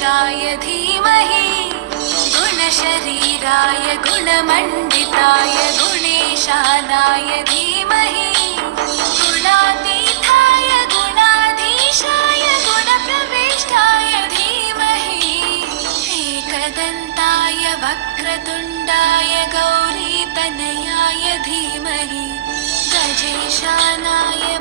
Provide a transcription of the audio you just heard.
गणेशाय धीमहि गुणशरीराय गुणमण्डिताय गुणेशानाय धीमहि गुणातीताय गुणाधीशाय गुणप्रविष्टाय धीमहि एकदन्ताय वक्रतुण्डाय गौरीतनयाय धीमहि गजेशानाय